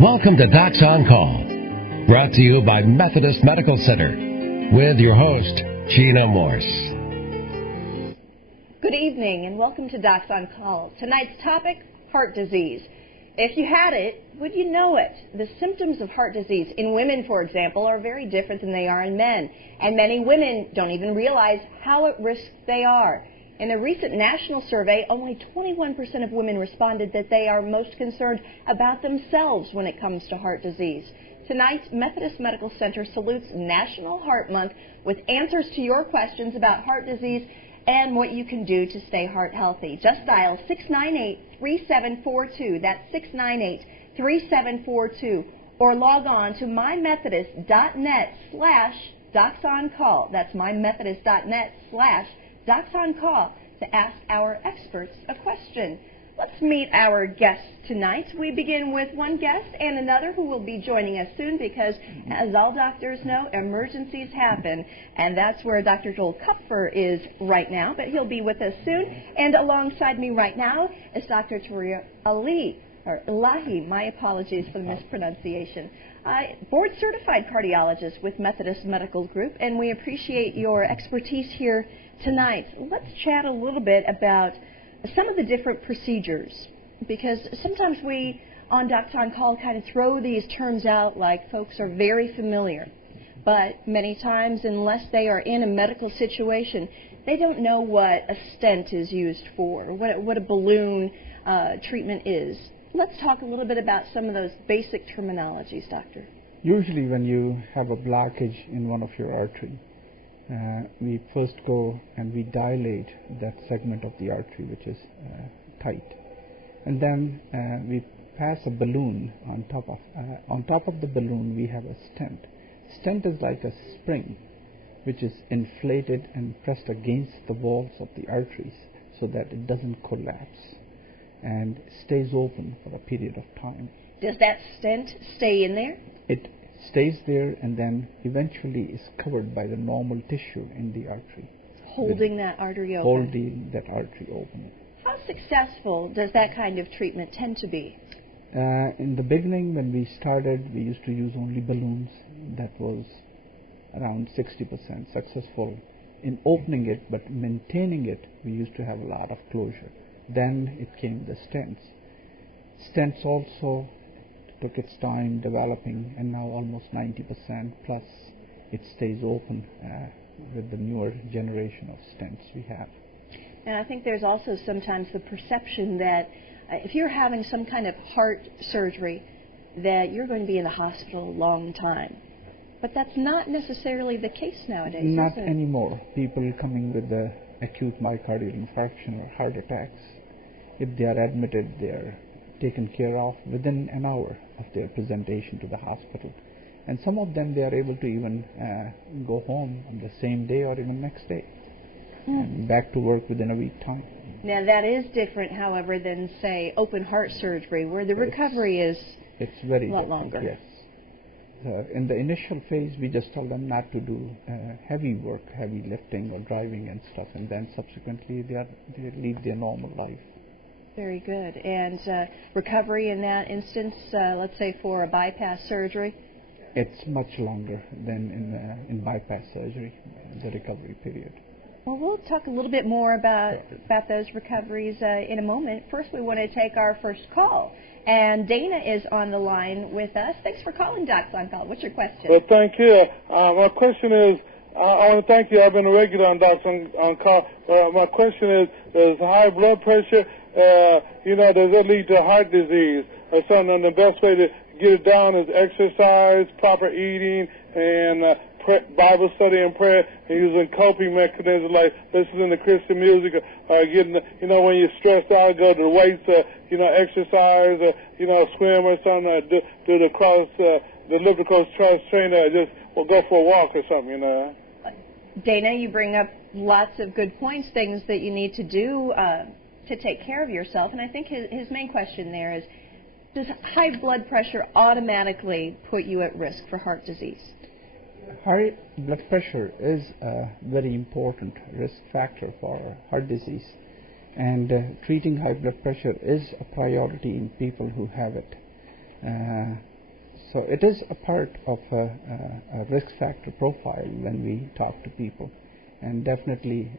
Welcome to Docs on Call, brought to you by Methodist Medical Center, with your host, Gina Morse. Good evening and welcome to Docs on Call. Tonight's topic, heart disease. If you had it, would you know it? The symptoms of heart disease in women, for example, are very different than they are in men. And many women don't even realize how at risk they are. In a recent national survey, only 21% of women responded that they are most concerned about themselves when it comes to heart disease. Tonight, Methodist Medical Center salutes National Heart Month with answers to your questions about heart disease and what you can do to stay heart healthy. Just dial 698-3742. That's 698-3742. Or log on to mymethodist.net/docsoncall. That's mymethodist.net/DocsOnCall to ask our experts a question. Let's meet our guests tonight. We begin with one guest and another who will be joining us soon because, as all doctors know, emergencies happen. And that's where Dr. Joel Kupfer is right now, but he'll be with us soon. And alongside me right now is Dr. Tahir Ilahi, my apologies for the mispronunciation. Board-certified cardiologist with Methodist Medical Group, and we appreciate your expertise here tonight. Let's chat a little bit about some of the different procedures, because sometimes we on Docs on Call kind of throw these terms out like folks are very familiar, but many times unless they are in a medical situation, they don't know what a stent is used for, what a balloon treatment is. Let's talk a little bit about some of those basic terminologies, Doctor. Usually when you have a blockage in one of your arteries, we first go and we dilate that segment of the artery which is tight, and then we pass a balloon on top of the balloon we have a stent. Stent is like a spring which is inflated and pressed against the walls of the arteries so that it doesn't collapse and stays open for a period of time. Does that stent stay in there? It stays there and then eventually is covered by the normal tissue in the artery. Holding that artery open. Holding that artery open. How successful does that kind of treatment tend to be? In the beginning, when we started, we used to use only balloons. That was around 60% successful in opening it, but maintaining it, we used to have a lot of closure. Then it came the stents. Stents also took its time developing, and now almost 90% plus it stays open with the newer generation of stents we have. And I think there's also sometimes the perception that if you're having some kind of heart surgery, that you're going to be in the hospital a long time. But that's not necessarily the case nowadays. Not anymore. People coming with the acute myocardial infarction or heart attacks, if they are admitted, they are taken care of within an hour of their presentation to the hospital. And some of them, they are able to even go home on the same day or even next day and back to work within a week time. Now that is different, however, than, say, open heart surgery, where the recovery is very a lot different, longer. Yes. In the initial phase, we just tell them not to do heavy work, heavy lifting or driving and stuff, and then subsequently they lead their normal life. Very good. And recovery in that instance, let's say for a bypass surgery? It's much longer than in bypass surgery, the recovery period. Well, we'll talk a little bit more about those recoveries in a moment. First, we want to take our first call. And Dana is on the line with us. Thanks for calling, Docs on Call. What's your question? Well, thank you. My question is, I want to thank you. I've been a regular on Docs on Call. My question is high blood pressure, does that lead to heart disease or something? And the best way to get it down is exercise, proper eating, and Bible study and prayer, and using coping mechanisms like listening to Christian music, or getting, when you're stressed out, go to the weights, exercise, or, swim or something, or do the Olympic cross trainer, or just go for a walk or something, Dana, you bring up lots of good points, things that you need to do to take care of yourself, and I think his main question there is, does high blood pressure automatically put you at risk for heart disease? High blood pressure is a very important risk factor for heart disease, and treating high blood pressure is a priority in people who have it. So it is a part of a risk factor profile when we talk to people. And definitely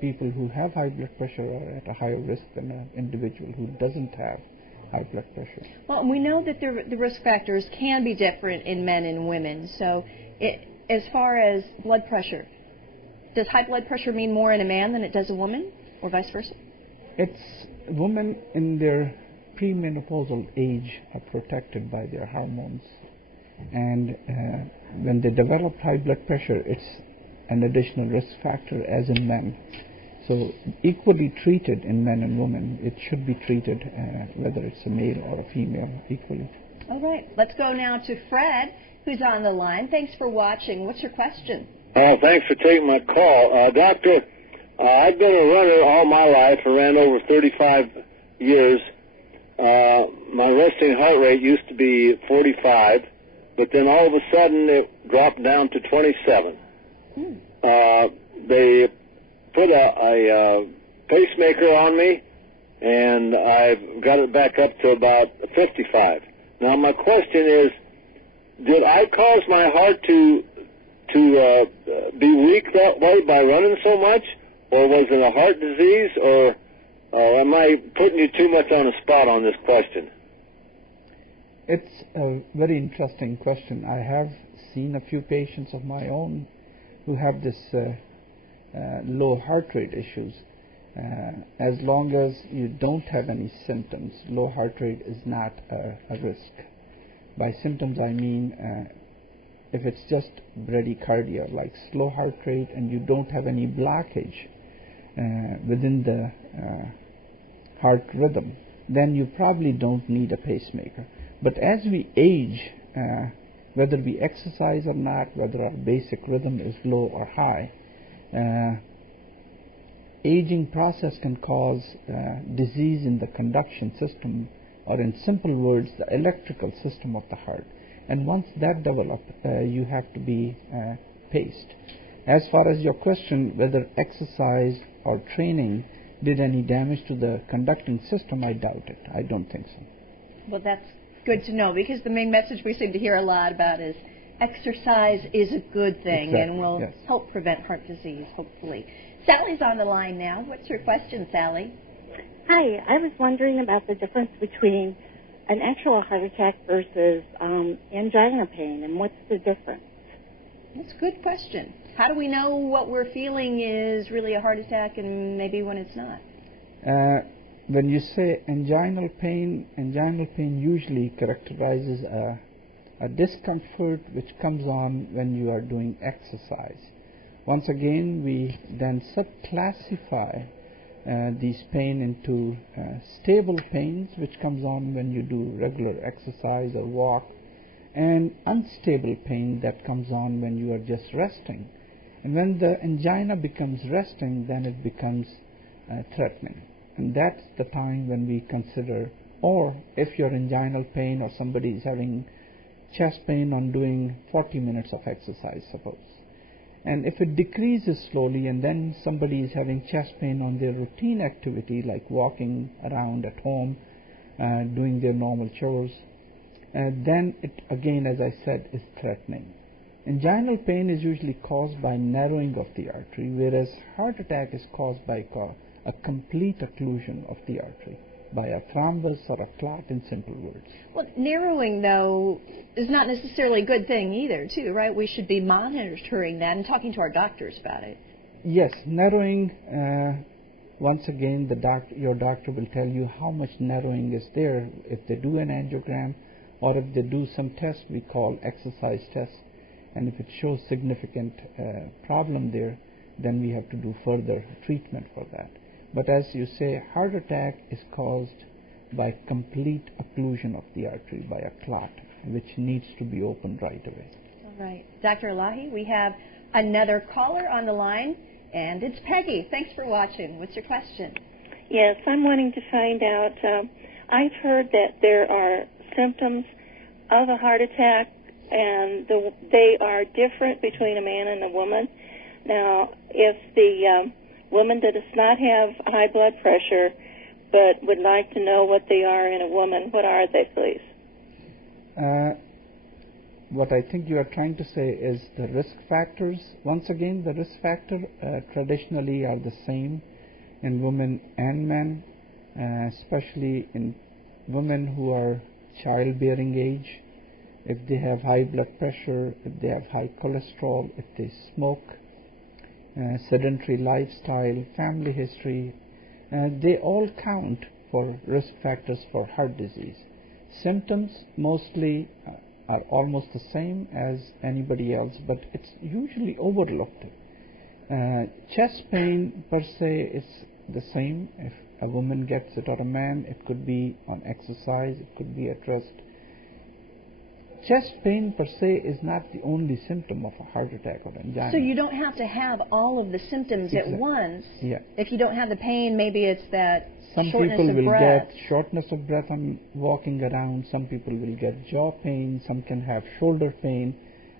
people who have high blood pressure are at a higher risk than an individual who doesn't have high blood pressure. Well, we know that the risk factors can be different in men and women. So as far as blood pressure, does high blood pressure mean more in a man than it does a woman, or vice versa? It's women in their premenopausal age are protected by their hormones. And when they develop high blood pressure, it's an additional risk factor as in men. So equally treated in men and women, it should be treated whether it's a male or a female equally. All right. Let's go now to Fred, who's on the line. Thanks for watching. What's your question? Thanks for taking my call. Doctor, I've been a runner all my life. I ran over 35 years. My resting heart rate used to be 45, but then all of a sudden it dropped down to 27. They put a pacemaker on me, and I've got it back up to about 55. Now my question is, did I cause my heart to be weak that way by running so much, or was it a heart disease, or am I putting you too much on the spot on this question? It's a very interesting question. I have seen a few patients of my own who have this low heart rate issues. As long as you don't have any symptoms, low heart rate is not a risk. By symptoms I mean if it's just bradycardia, like slow heart rate, and you don't have any blockage within the heart rhythm, then you probably don't need a pacemaker. But as we age, whether we exercise or not, whether our basic rhythm is low or high, aging process can cause disease in the conduction system, or in simple words, the electrical system of the heart. And once that develops, you have to be paced. As far as your question, whether exercise or training did any damage to the conducting system, I doubt it. I don't think so. Well, that's good to know, because the main message we seem to hear a lot about is exercise is a good thing, exactly. and will help prevent heart disease, hopefully. Sally's on the line now. What's your question, Sally? Hi, I was wondering about the difference between an actual heart attack versus angina pain, and what's the difference? That's a good question. How do we know what we're feeling is really a heart attack and maybe when it's not? When you say angina pain usually characterizes a discomfort which comes on when you are doing exercise. Once again, we then subclassify these pain into stable pains, which comes on when you do regular exercise or walk, and unstable pain that comes on when you are just resting. And when the angina becomes resting, then it becomes threatening. And that's the time when we consider, or if your anginal pain or somebody is having chest pain on doing 40 minutes of exercise, suppose. And if it decreases slowly and then somebody is having chest pain on their routine activity, like walking around at home, doing their normal chores, then it, again, as I said, is threatening. Anginal pain is usually caused by narrowing of the artery, whereas heart attack is caused by a complete occlusion of the artery, by a thrombus or a clot, in simple words. Well, narrowing, though, is not necessarily a good thing either, too, right? We should be monitoring that and talking to our doctors about it. Yes, narrowing, once again, your doctor will tell you how much narrowing is there if they do an angiogram, or if they do some tests we call exercise tests. And if it shows significant problem there, then we have to do further treatment for that. But as you say, heart attack is caused by complete occlusion of the artery, by a clot, which needs to be opened right away. All right. Dr. Ilahi, we have another caller on the line, and it's Peggy. Thanks for watching. What's your question? Yes, I'm wanting to find out, I've heard that there are symptoms of a heart attack, and they are different between a man and a woman. Now, if the woman that does not have high blood pressure but would like to know what they are in a woman, what are they, please? What I think you are trying to say is the risk factors. Once again, the risk factor traditionally are the same in women and men, especially in women who are childbearing age. If they have high blood pressure, if they have high cholesterol, if they smoke, sedentary lifestyle, family history, they all count for risk factors for heart disease. Symptoms mostly are almost the same as anybody else, but it's usually overlooked. Chest pain per se is the same. If a woman gets it or a man, it could be on exercise, it could be at rest. Chest pain per se is not the only symptom of a heart attack or angina. So you don't have to have all of the symptoms at once. Yeah. If you don't have the pain, maybe it's that some shortness people of will breath. get shortness of breath on walking around. Some people will get jaw pain. Some can have shoulder pain.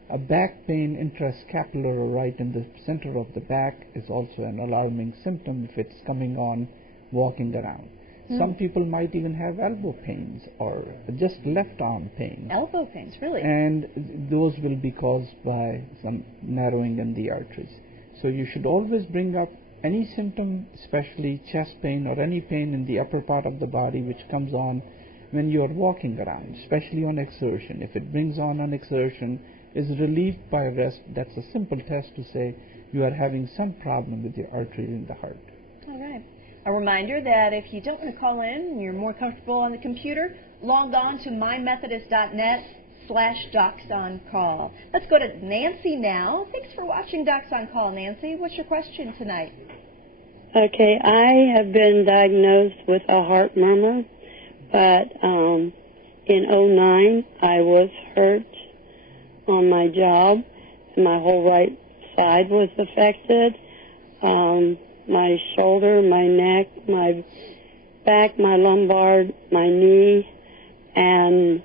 A back pain, intrascapular or right in the center of the back, is also an alarming symptom if it's coming on walking around. Some people might even have elbow pains or just left arm pain. Elbow pains, really? And those will be caused by some narrowing in the arteries. So you should always bring up any symptom, especially chest pain or any pain in the upper part of the body which comes on when you are walking around, especially on exertion. If it brings on exertion, is relieved by rest, that's a simple test to say you are having some problem with your arteries in the heart. All right. A reminder that if you don't want to call in and you're more comfortable on the computer, log on to mymethodist.net/DocsOnCall. Let's go to Nancy now. Thanks for watching Docs on Call, Nancy. What's your question tonight? Okay, I have been diagnosed with a heart murmur, but in 2009 I was hurt on my job, and my whole right side was affected. My shoulder, my neck, my back, my lumbar, my knee, and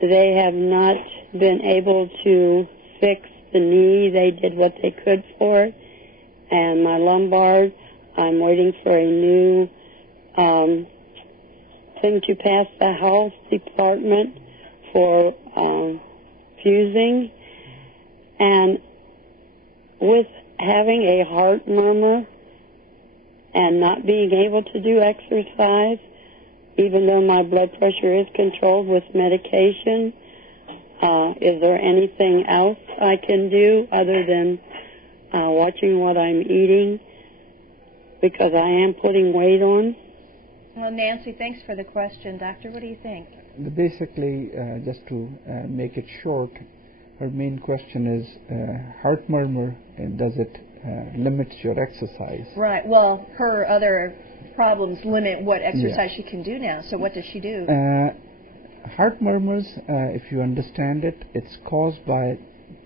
they have not been able to fix the knee. They did what they could for it. And my lumbar, I'm waiting for a new thing to pass the health department for fusing. And with having a heart murmur and not being able to do exercise, even though my blood pressure is controlled with medication, is there anything else I can do other than watching what I'm eating, because I am putting weight on? Well, Nancy, thanks for the question. Doctor, what do you think? Basically, just to make it short, her main question is heart murmur, and does it limit your exercise? Right. Well, her other problems limit what exercise she can do now. So what does she do? Heart murmurs, if you understand it, it's caused by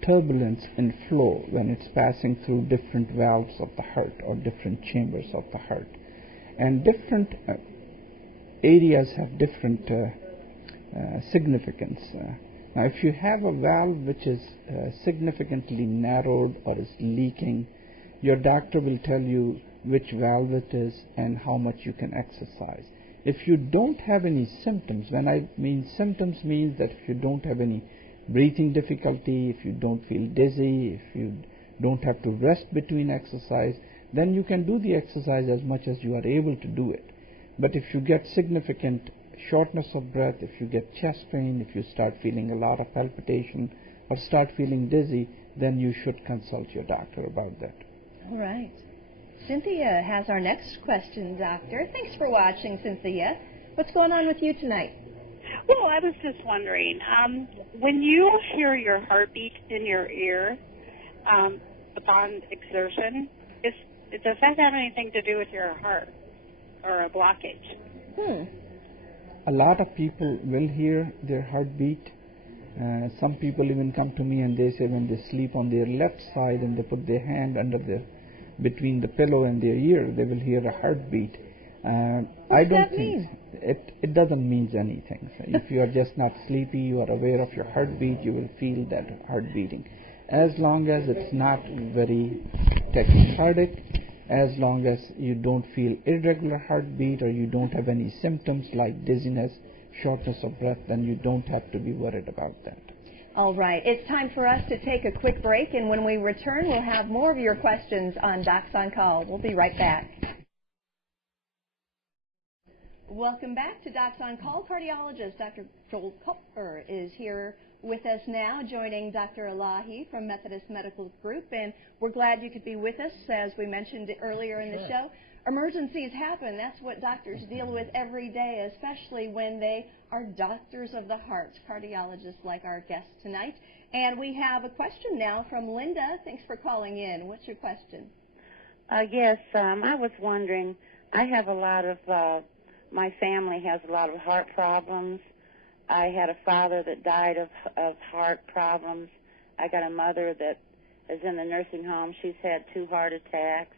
turbulence in flow when it's passing through different valves of the heart or different chambers of the heart. And different areas have different significance. Now, if you have a valve which is significantly narrowed or is leaking, your doctor will tell you which valve it is and how much you can exercise. If you don't have any symptoms, when I mean symptoms means that if you don't have any breathing difficulty, if you don't feel dizzy, if you don't have to rest between exercise, then you can do the exercise as much as you are able to do it. But if you get significant shortness of breath, if you get chest pain, if you start feeling a lot of palpitation or start feeling dizzy, then you should consult your doctor about that. All right. Cynthia has our next question, Doctor. Thanks for watching, Cynthia. What's going on with you tonight? Well, I was just wondering, when you hear your heartbeat in your ear upon exertion, does that have anything to do with your heart or a blockage? A lot of people will hear their heartbeat. Some people even come to me and they say when they sleep on their left side and they put their hand between the pillow and their ear, they will hear a heartbeat. I don't think it doesn't mean anything. So if you are just not sleepy, you are aware of your heartbeat, you will feel that heart beating. As long as it's not very tachycardic, as long as you don't feel irregular heartbeat or you don't have any symptoms like dizziness, shortness of breath, then you don't have to be worried about that. All right. It's time for us to take a quick break, and when we return, we'll have more of your questions on Docs on Call. We'll be right back. Welcome back to Docs on Call. Cardiologist Dr. Joel Kupfer is here with us now, joining Dr. Ilahi from Methodist Medical Group, and we're glad you could be with us. As we mentioned earlier in the show, emergencies happen. That's what doctors deal with every day, especially when they are doctors of the heart, cardiologists like our guest tonight. And we have a question now from Linda. Thanks for calling in. What's your question? Yes, I was wondering, I have a lot of, my family has a lot of heart problems. I had a father that died of heart problems. I got a mother that is in the nursing home. She's had 2 heart attacks.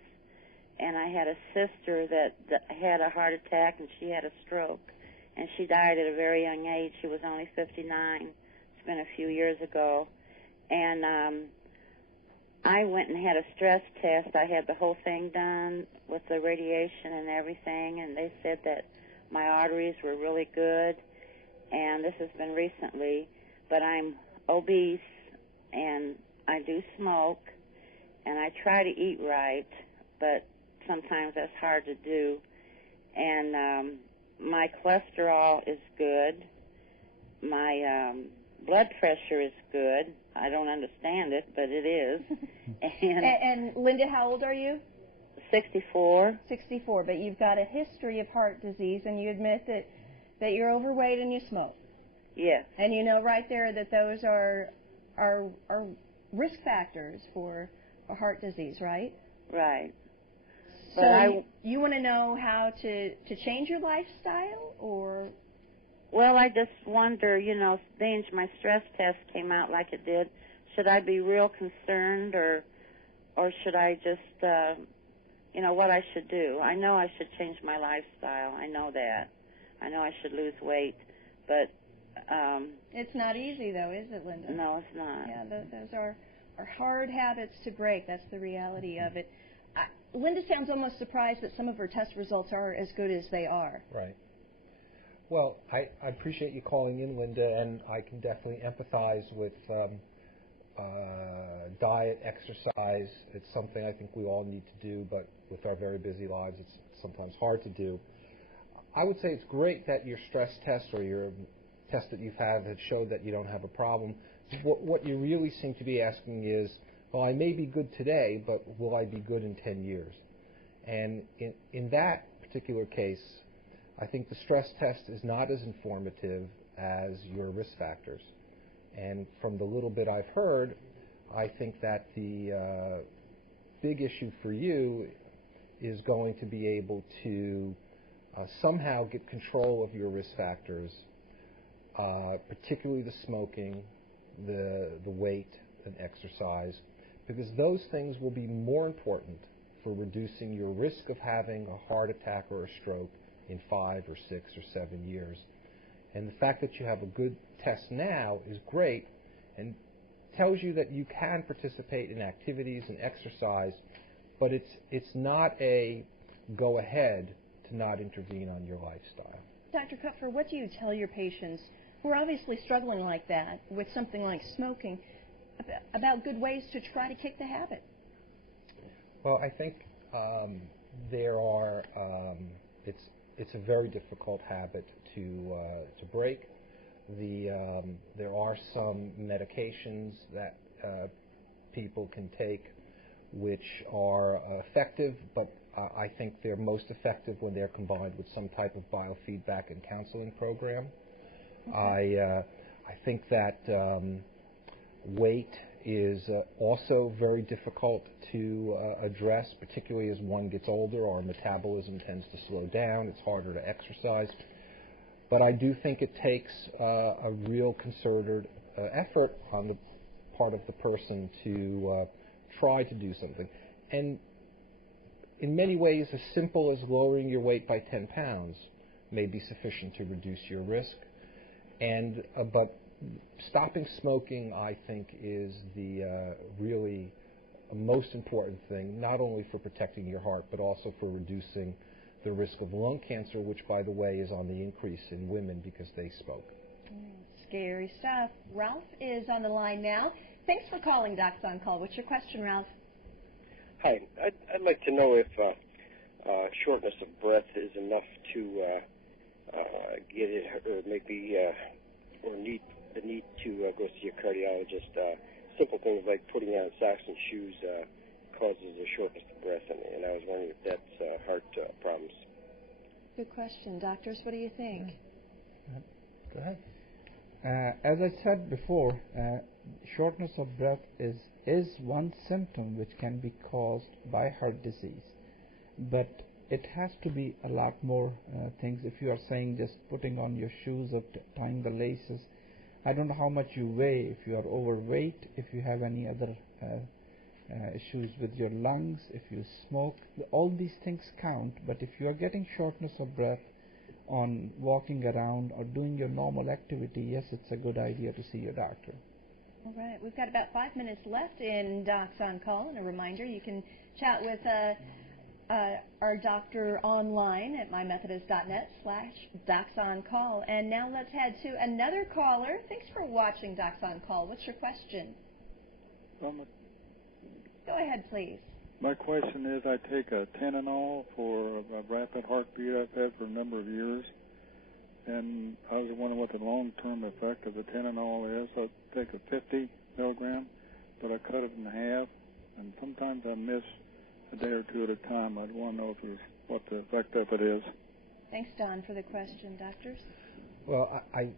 And I had a sister that had a heart attack, and she had a stroke. And she died at a very young age. She was only 59. It's been a few years ago. And I went and had a stress test. I had the whole thing done with the radiation and everything, and they said that my arteries were really good. And this has been recently. But I'm obese, and I do smoke, and I try to eat right, but sometimes that's hard to do. And my cholesterol is good. My blood pressure is good. I don't understand it, but it is. And Linda, how old are you? 64. 64, but you've got a history of heart disease, and you admit that you're overweight and you smoke. Yes. And you know right there that those are risk factors for heart disease, right? Right. So you want to know how to change your lifestyle, or? Well, I just wonder, my stress test came out like it did. Should I be real concerned, or should I just, what I should do? I know I should change my lifestyle. I know that. I know I should lose weight, but it's not easy, though, is it, Linda? No, it's not. Yeah, those are hard habits to break. That's the reality of it. Linda sounds almost surprised that some of her test results are as good as they are. Right. Well, I appreciate you calling in, Linda, and I can definitely empathize with diet, exercise. It's something I think we all need to do, but with our very busy lives, it's sometimes hard to do. I would say it's great that your stress test or your test that you've had has showed that you don't have a problem. What you really seem to be asking is, well, I may be good today, but will I be good in 10 years? And in that particular case, I think the stress test is not as informative as your risk factors. And from the little bit I've heard, I think that the big issue for you is going to be able to somehow get control of your risk factors, particularly the smoking, the weight, and exercise, because those things will be more important for reducing your risk of having a heart attack or a stroke in 5 or 6 or 7 years. And the fact that you have a good test now is great and tells you that you can participate in activities and exercise, but it's not a go ahead to not intervene on your lifestyle. Dr. Kupfer, what do you tell your patients who are obviously struggling like that with something like smoking about good ways to try to kick the habit? Well, I think there are. It's a very difficult habit to break. There are some medications that people can take which are effective, but I think they're most effective when they're combined with some type of biofeedback and counseling program. I think that weight is also very difficult to address, particularly as one gets older. Our metabolism tends to slow down. It's harder to exercise. But I do think it takes a real concerted effort on the part of the person to try to do something. And in many ways, as simple as lowering your weight by 10 pounds may be sufficient to reduce your risk. But stopping smoking, I think, is the really most important thing, not only for protecting your heart, but also for reducing the risk of lung cancer, which, by the way, is on the increase in women because they smoke. Scary stuff. Ralph is on the line now. Thanks for calling Docs on Call. What's your question, Ralph? Hi. I'd like to know if shortness of breath is enough to get it, or maybe or need to go see a cardiologist. Simple things like putting on socks and shoes causes a shortness of breath, and I was wondering if that's heart problems. Good question. Doctors, what do you think? Go ahead. As I said before, shortness of breath is one symptom which can be caused by heart disease, but it has to be a lot more things. If you are saying just putting on your shoes or tying the laces, I don't know how much you weigh, if you are overweight, if you have any other issues with your lungs, if you smoke, all these things count. But if you are getting shortness of breath on walking around or doing your normal activity, yes, it's a good idea to see your doctor. All right, we've got about 5 minutes left in Docs on Call, and a reminder, you can chat with our doctor online at mymethodist.net/DocsOnCall. And now let's head to another caller. Thanks for watching Docs on Call. What's your question? Go ahead, please. My question is, I take a Tylenol for a rapid heartbeat I've had for a number of years, and I was wondering what the long-term effect of the Tylenol is. I take a 50 milligram, but I cut it in half, and sometimes I miss a day or two at a time. I'd want to know what the effect of it is. Thanks, Don, for the question. Doctors? Well, I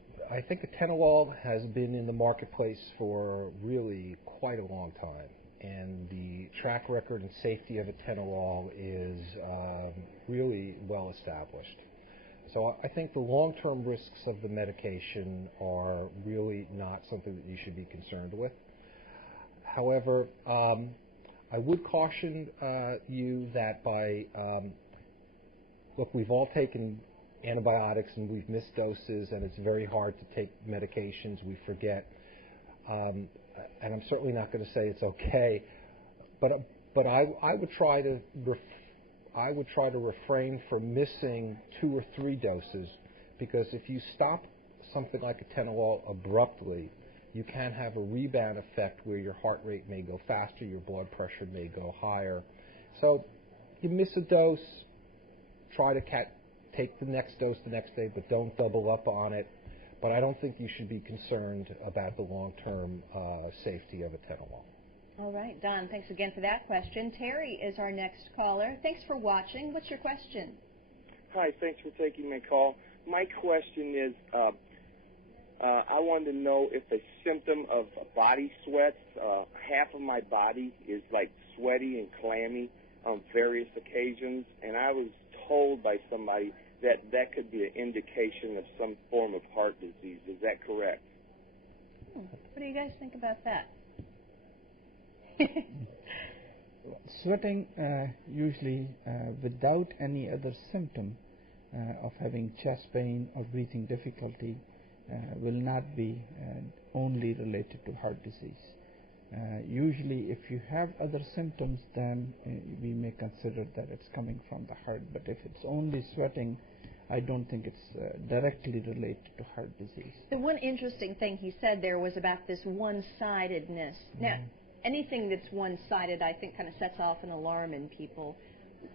think atenolol has been in the marketplace for really quite a long time, and the track record and safety of atenolol is really well established. So I think the long-term risks of the medication are really not something that you should be concerned with. However, I would caution you that look, we've all taken antibiotics and we've missed doses, and it's very hard to take medications. We forget. And I'm certainly not going to say it's okay, but I would try to refrain from missing 2 or 3 doses, because if you stop something like atenolol abruptly, you can have a rebound effect where your heart rate may go faster, your blood pressure may go higher. So you miss a dose, try to take the next dose the next day, but don't double up on it. But I don't think you should be concerned about the long-term safety of atenolol. All right, Don, thanks again for that question. Terry is our next caller. Thanks for watching. What's your question? Hi, thanks for taking my call. My question is, I wanted to know if a symptom of body sweats, half of my body is like sweaty and clammy on various occasions, and I was told by somebody that could be an indication of some form of heart disease. Is that correct? What do you guys think about that? Sweating usually without any other symptom of having chest pain or breathing difficulty will not be only related to heart disease. Usually if you have other symptoms, then we may consider that it's coming from the heart. But if it's only sweating, I don't think it's directly related to heart disease. The one interesting thing he said there was about this one-sidedness. Now, anything that's one-sided, I think, kind of sets off an alarm in people.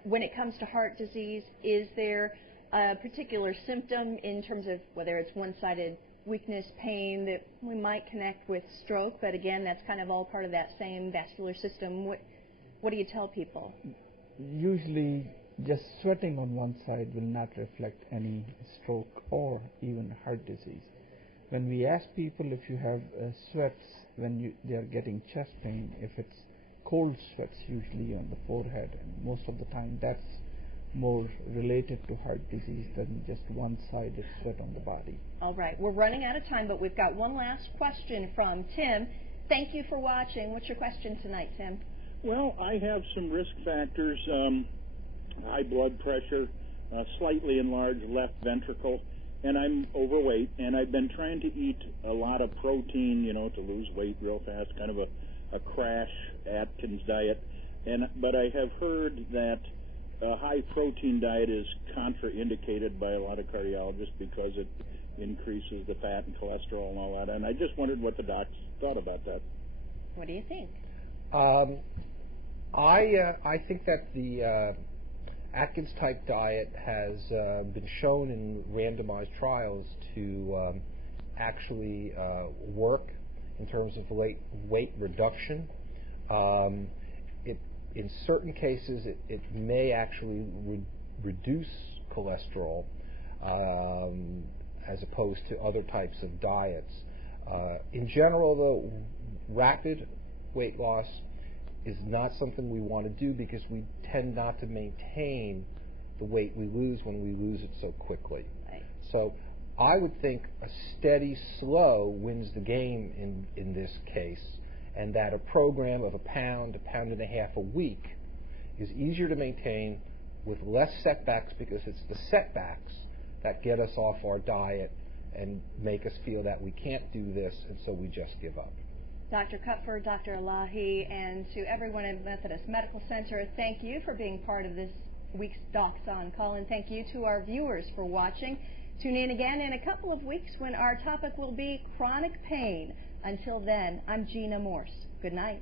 When it comes to heart disease, is there a particular symptom in terms of whether it's one-sided weakness, pain, that we might connect with stroke? But again, that's kind of all part of that same vascular system. What do you tell people? Usually, just sweating on one side will not reflect any stroke or even heart disease. When we ask people if you have sweats when they are getting chest pain, if it's cold sweats usually on the forehead, and most of the time that's more related to heart disease than just one-sided sweat on the body. All right, we're running out of time, but we've got one last question from Tim. Thank you for watching. What's your question tonight, Tim? Well, I have some risk factors, high blood pressure, slightly enlarged left ventricle, and I'm overweight, and I've been trying to eat a lot of protein, to lose weight real fast, kind of a crash Atkins diet. But I have heard that a high-protein diet is contraindicated by a lot of cardiologists because it increases the fat and cholesterol and all that. And I just wondered what the docs thought about that. What do you think? I think that the Atkins-type diet has been shown in randomized trials to actually work in terms of weight reduction. In certain cases, it may actually reduce cholesterol as opposed to other types of diets. In general, though, rapid weight loss is not something we want to do because we tend not to maintain the weight we lose when we lose it so quickly. Right. So I would think a steady slow wins the game in this case, and that a program of a pound and a half a week is easier to maintain with less setbacks, because it's the setbacks that get us off our diet and make us feel that we can't do this, and so we just give up. Dr. Kupfer, Dr. Ilahi, and to everyone at Methodist Medical Center, thank you for being part of this week's Docs on Call, and thank you to our viewers for watching. Tune in again in a couple of weeks when our topic will be chronic pain. Until then, I'm Gina Morse. Good night.